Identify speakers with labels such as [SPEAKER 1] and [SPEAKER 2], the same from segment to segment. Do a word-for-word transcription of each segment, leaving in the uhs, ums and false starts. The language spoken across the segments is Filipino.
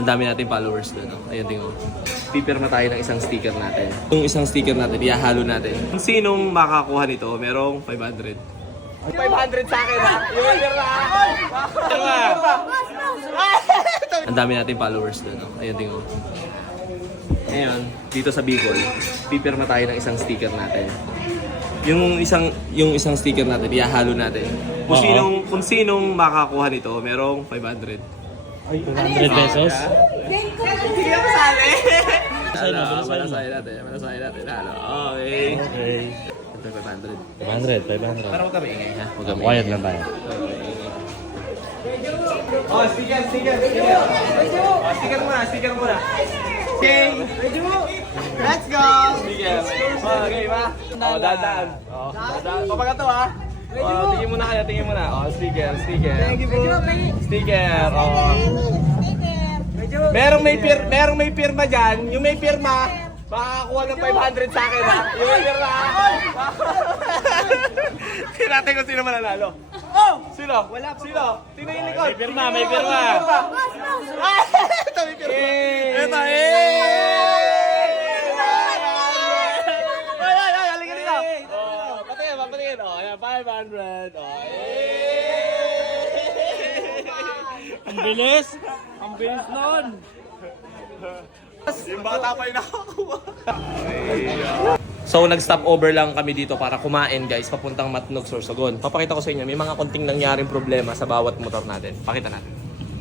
[SPEAKER 1] Ang dami natin followers doon. No? Ayun, tingnan. Pipirma tayo ng isang sticker natin. Yung isang sticker natin, ihahalo natin. Kung sinong makakuha nito, merong five hundred. five hundred sa akin ha? Yung pirma ha? Ang dami natin followers doon. No? Ayun, tingnan. Ngayon, dito sa Bicol, pipirma tayo ng isang sticker natin. Yung isang yung isang sticker natin, ihahalo natin. Kung
[SPEAKER 2] Oo.
[SPEAKER 1] sinong kung sinong makakuha nito, merong five hundred.
[SPEAKER 2] two hundred pesos?
[SPEAKER 1] Hindi ka masali.
[SPEAKER 2] Masali na,
[SPEAKER 1] Ano,
[SPEAKER 2] masali na.
[SPEAKER 1] Manasali natin, manasali natin. Ano, okay.
[SPEAKER 2] Okay.
[SPEAKER 1] Ito, five hundred.
[SPEAKER 2] five hundred, five hundred.
[SPEAKER 1] Para huwag kami ingay, ha? Huwag kami
[SPEAKER 2] Quiet
[SPEAKER 1] ingay.
[SPEAKER 2] lang tayo.
[SPEAKER 1] Oh, sticker, sticker, sticker. Oh, sticker muna, sticker muna. Okay.
[SPEAKER 3] Let's go!
[SPEAKER 1] Sticker. Oh, okay, ma? Oh, dadaan. Oh, dadaan. Papagato, ha? Oh, tingin muna kayo, tingin muna. Oh, sticker, sticker. Sticker, oh. Merong may pir, merong may pirma diyan. Yung may pirma, makakakuha ng five hundred sa akin ha. Yung may pirma. Tingnan natin kung sino mananalo. Oh! Sino? Wala pa. Sino? Sino yung likod?
[SPEAKER 2] May pirma, may pirma.
[SPEAKER 1] Ah! Ito may pirma. Ito, eh! Ay, ay, ay, halika dito. Oh, patingin, patingin. Oh, ayan, five hundred. Oh, eh!
[SPEAKER 2] Ang bilis! Ang bilis nun!
[SPEAKER 1] Yung bata pa yung nakakuha. So nag-stop over lang kami dito para kumain guys, papuntang Matnog, Sorsogon. Papakita ko sa inyo, may mga konting nangyaring problema sa bawat motor natin. Pakita natin.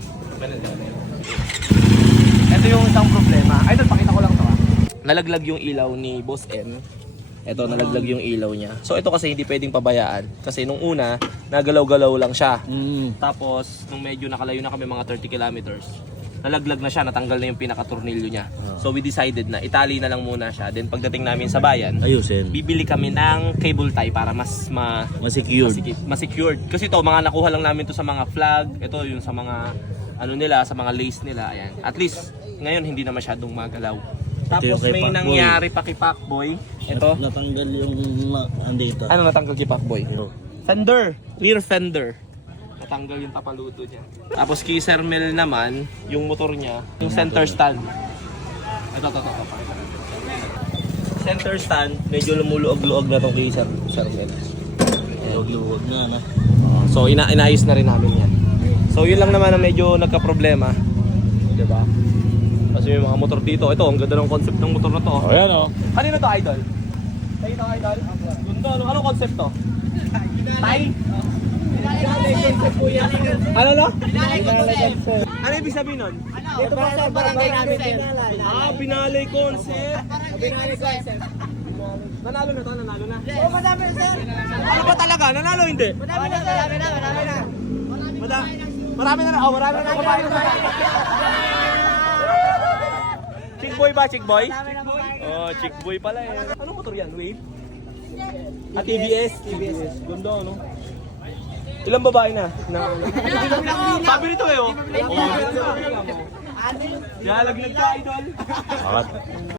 [SPEAKER 1] Ito yung isang problema. Ay, doon, pakita ko lang to ha. Nalaglag yung ilaw ni Boss M. Ito, nalaglag yung ilaw niya. So ito kasi hindi pwedeng pabayaan. Kasi nung una, nagalaw-galaw lang siya.
[SPEAKER 2] Mm.
[SPEAKER 1] Tapos, nung medyo nakalayo na kami mga thirty kilometers, nalaglag na siya, natanggal na yung pinaka-tornilyo niya. So we decided na itali na lang muna siya. Then pagdating namin sa bayan,
[SPEAKER 2] Ayusin.
[SPEAKER 1] bibili kami ng cable tie para mas ma
[SPEAKER 2] Masecured.
[SPEAKER 1] masikip, ma-secured. Kasi to mga nakuha lang namin to sa mga flag, ito yung sa mga ano nila, sa mga lace nila, ayan. At least ngayon hindi na masyadong magalaw. Tapos
[SPEAKER 2] yung kay
[SPEAKER 1] may
[SPEAKER 2] Pacboy.
[SPEAKER 1] nangyari pa kay Pacboy. Ito.
[SPEAKER 2] Natanggal yung na, andito.
[SPEAKER 1] Ano natanggal kay Pacboy?
[SPEAKER 2] Ito.
[SPEAKER 1] Fender, rear fender. Natanggal yung tapaluto niya. Tapos kay Sir Mel naman, yung motor niya, yung center stand. Ito, ito, ito. ito. Center stand, medyo lumuluog-luog na itong kay Sir, Sir Mel.
[SPEAKER 2] Luwag-luwag na na.
[SPEAKER 1] So ina inaayos na rin namin yan. So yun lang naman na medyo nagka-problema. Diba? Kasi may mga motor dito. Ito, ang ganda ng concept ng motor na to.
[SPEAKER 2] O yan o.
[SPEAKER 1] Kanino to, Idol? Tayo to, Idol? Gundo, ano, anong concept to? Tay? Ano no? Ano ibig sabihin nun?
[SPEAKER 3] Dito pa sa barangay namin din.
[SPEAKER 1] Ah, Binalay concept.
[SPEAKER 3] Binalik ko, sir.
[SPEAKER 1] Nanalo na to, nanalo na.
[SPEAKER 3] Oo, madami, sir.
[SPEAKER 1] Ano ba talaga? Nanalo hindi?
[SPEAKER 3] Madami na, sir. Madami na, madami na.
[SPEAKER 1] Mada marami na na. Oh, marami na na kumain na. Chick boy ba? Chick boy?
[SPEAKER 3] Madami na kumain.
[SPEAKER 1] Oh, chick boy pala eh. Anong motor yan? Wave? Ah, T V S? T V S. Ganda, ano? Ilang babae na? na Sabi nito eh, oh. Nalaglag ka, Idol.
[SPEAKER 2] Bakit?